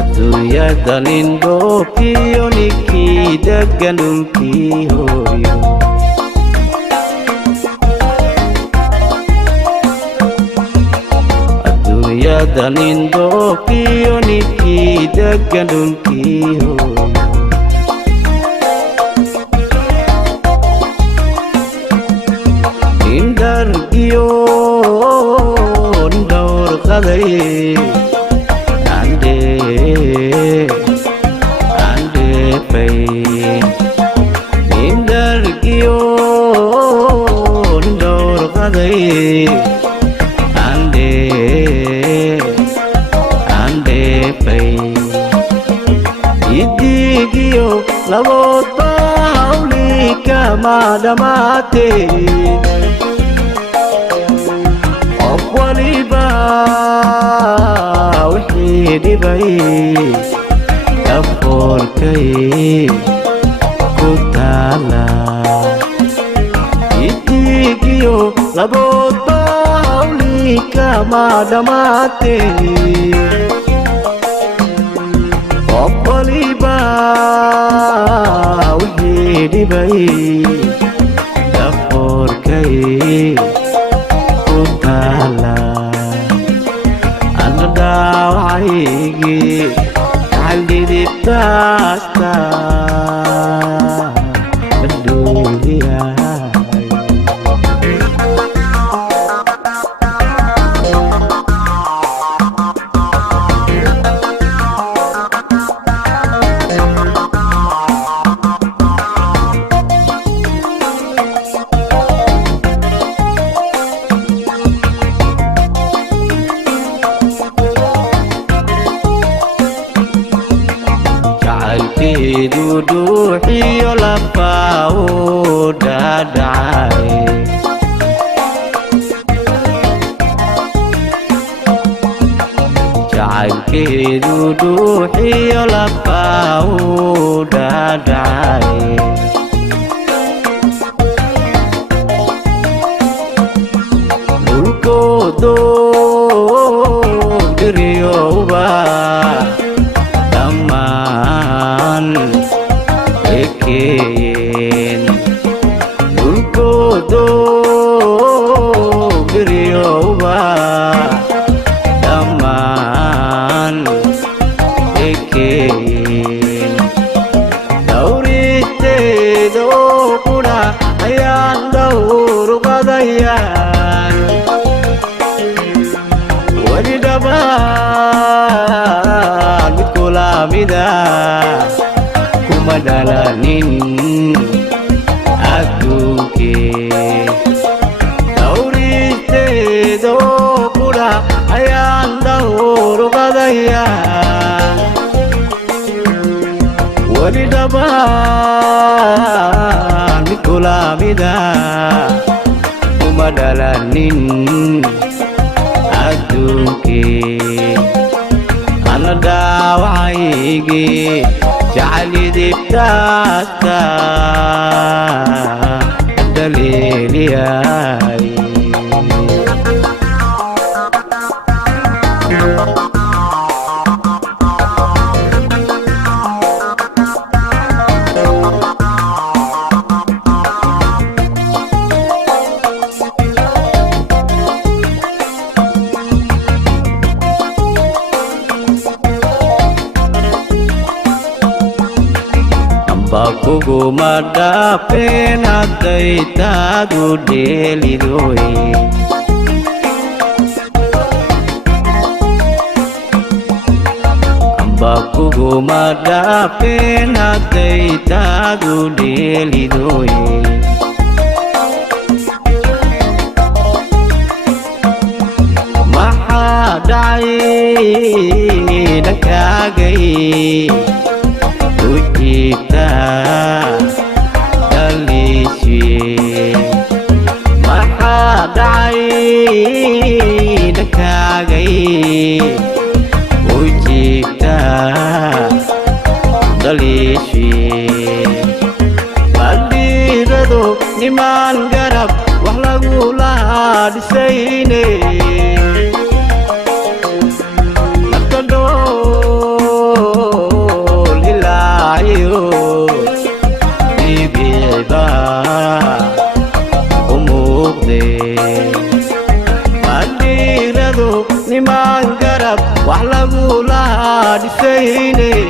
adduunyada nin dhoofiyo ninkii degan dhulkii hooyo adduunyada nin dhoofiyo ninkii degan dhulkii hooyo nin dhargiyo nin dhowrqaday idigiyo laboodba hawli kama dhamaatee qof waliba wixii dhibay dhafoorkay ku taala idigiyo laboodba hawli kama dhamaatee qof waliba wixii dhibay dhafoorkay ku taala ana dhaawacaygii xaldhidibtaasta adduunyahay duduuxiyo lafaa u dhaadhacay jacaylkeedu dhuuxiyo lafaa u dhaadhacay dhulkoodo diriyowba dhammaan dhulkoodo biriyowba dhammaan ekeyn dhawristeedo qudha ayaan dhowrqadayaan weli dhabaan mid kulaamida kuma dhalanin adduunkee dhawristeedo qudha ayaan dhowrqadayaan weli dhabaan mid kulaamida kuma dhalanin adduunkee ana dhaawacaygii jacalidibtaasta daliiliyay bakuguma dhaafeen hadday taadu dheelidoy bakuguma dhaafeen hadday taadu dheelidoy maxaa dhacay dhakaagay ujibta dhaliishiye maxaa dhacay dhakaagay ujibta dhaliishiye bandhiirado nimaan garab wax lagula dhisayne dhibciba u muuqdee madhiiradu nimaan garab wax lagula dhisaynay